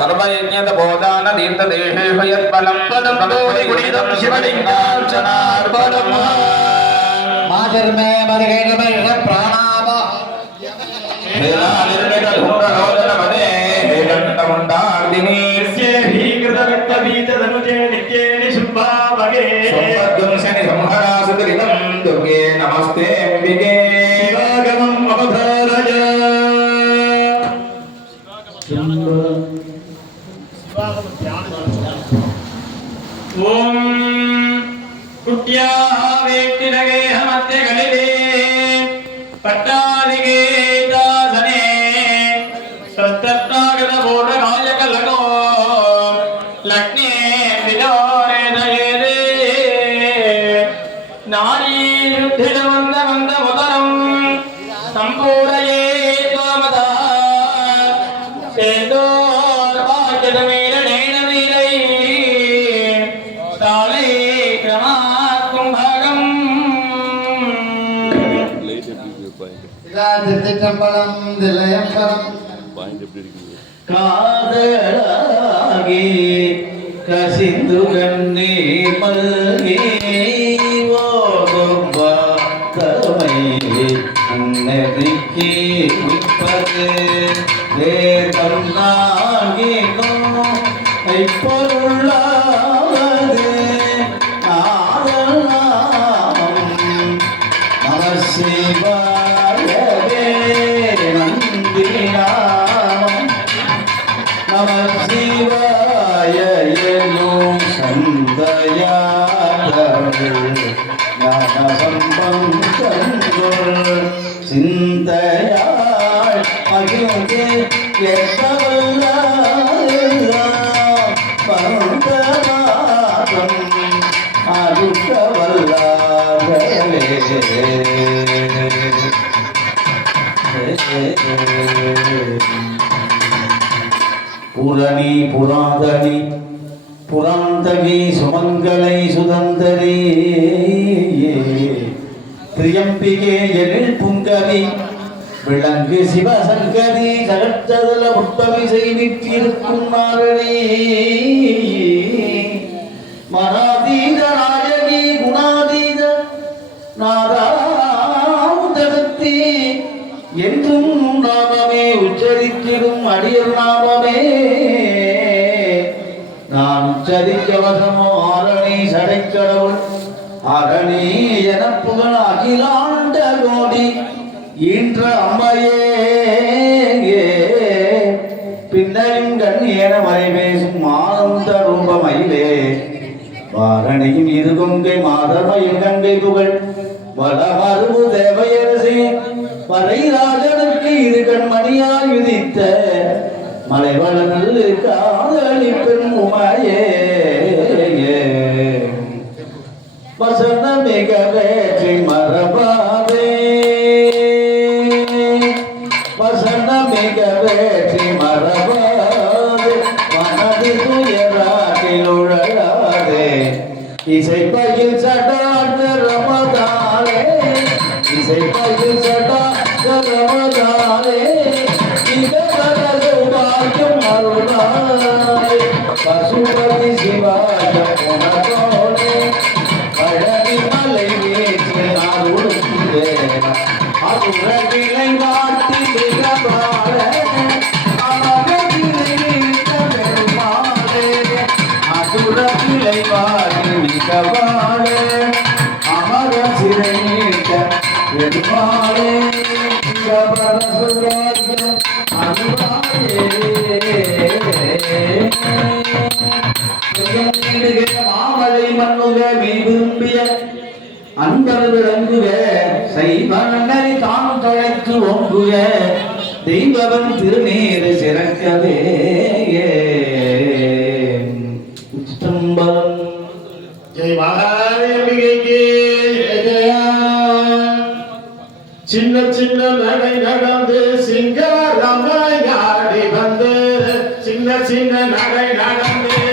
सर्वयज्ञतपोदान तीर्थदेहेषु यत्फलं पदं शिवलिङ्गार्चनार्पणम् माधर्मे मदगैर्मे प्राणाम निर्निर्मितधूम्ररोदनपदे हेगण्डमुण्डार्दिनी स्येभीकृतरक्तबीजधनुजे नित्ये निशुम्भावगे सम्पद्वंशनि संहरासुतरितं दुर्गे नमस्ते अम्बिके शिवागमम् अवधारय ओम कुट्याः वेट्टिनगे हमत्यगलिले पट्टादिगे दासने सत्तत्नागत बोधकायकलको लग्ने विलोरे दयेरे नारी युद्धिलवन्दवन्दमुदरं सम्पूरये त्वमदा सेन्दोर्भाग्यदमे திருச்சிற்றம்பலம் தில்லையம்பலம் காதலாகி கசிந்து கண்ணீர் மல்கி ஓதும் வார்த்தமை நெருக்கி நிற்பது வேதம் நாகினோ பொருளாவது ஆதலாம் நம சிவா சிந்தையாள் மகிழ்ந்து பந்தமாதம் அருக்கவல்லாகவே புரணி புராதனி புராந்தகி சுமங்கலை சுதந்தரே திரியம்பிகே எழில் புங்கவி விளங்கு சிவசங்கரி ஜகத்ததல உத்தமி செய்திருக்கும் நாரணி மனாதீத நாயகி குணாதீத நாராந்தகத்தி என்றும் நாமமே உச்சரித்திடும் அடியர் நாமமே நான் உச்சரிக்க வசமோ ஆரணி சடைக்கடவுள் அரணி என புகழ் அகிலாண்ட கோடி ஈன்ற அம்மையே பின்னரின் கண் என மறை பேசும் ஆனந்த ரூபமயிலே வாரணியும் இருகொங்கை மாதமையில் கங்கை புகழ் வளமருவு தேவையரசி மலைராஜனுக்கு இரு கண்மணியாய் விதித்த மலைவளநல் காதலி பெண் உமையே வசன மிக வேற்றி மரபாதே வசன மிக வேற்றி மரபாதே மனது துயராட்டில் உழலாதே இசை பயில் சடாட்ட ரமதானே இசை பயில் சடாட்ட ரமதானே இதயம் அருளாய் பசுபதி சிவாய புனதோனே பழனி மலை வேற்று அருளுந்தே அதுரவிலை காட்டி மிகபாட அமரவிலை வீட்ட பெருமாளே அதுரவிலை வாடி மிகபாட அமர சிறை நீட்ட பெருமாளே சிவபரசுவாரியம் மாமலை மண்ணுக மீ விரும்பிய அன்பர் விளங்குக செய்வனரி தான் தொலைத்து ஓங்குக தெய்வவன் திருநீர் சிறக்கவே உச்சம்பலம் ஜெய் மகாதேவிகைக்கு ஜெயா சின்ன சின்ன நடை நடந்து சிங்கராமாயாடி வந்து சின்ன சின்ன நடை நடந்து